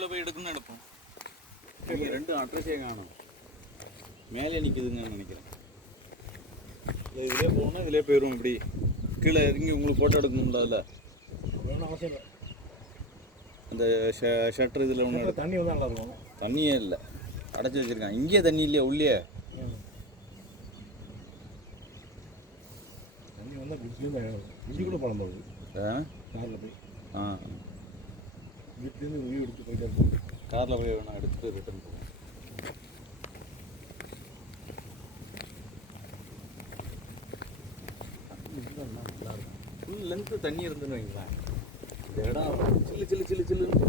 கீழே போய் எடுக்கணும்னு எடுப்போம். ரெண்டும் அட்ரஸே காணும். மேலே நிற்குதுங்கன்னு நினைக்கிறேன். இதிலே போகணும், இதிலே போயிடுவோம். இப்படி கீழே இறங்கி உங்களுக்கு ஃபோட்டோ எடுக்கணும்ல. அதில் அவசியம் இல்லை. அந்த ஷட்டர் இதில் ஒன்று தண்ணி வந்து நல்லா இருக்கும். தண்ணியே இல்லை, அடைச்சி வச்சுருக்கான். இங்கேயே தண்ணி இல்லையா? உள்ளே தண்ணி வந்தால் குடிச்சு கூட பழம் போகுது. காரில் போய் வீட்டிலேருந்து உயிர் எடுத்து போயிட்டே இருக்கும். காரில் போய் வேணா எடுத்துகிட்டு ரிட்டர்ன் போவோம். நல்லா இருக்கும். ஃபுல் லென்த்து தண்ணி இருந்துன்னு வைங்களேன். இந்த இடம் சில்லு சில்லு சில்லு சில்லுன்னு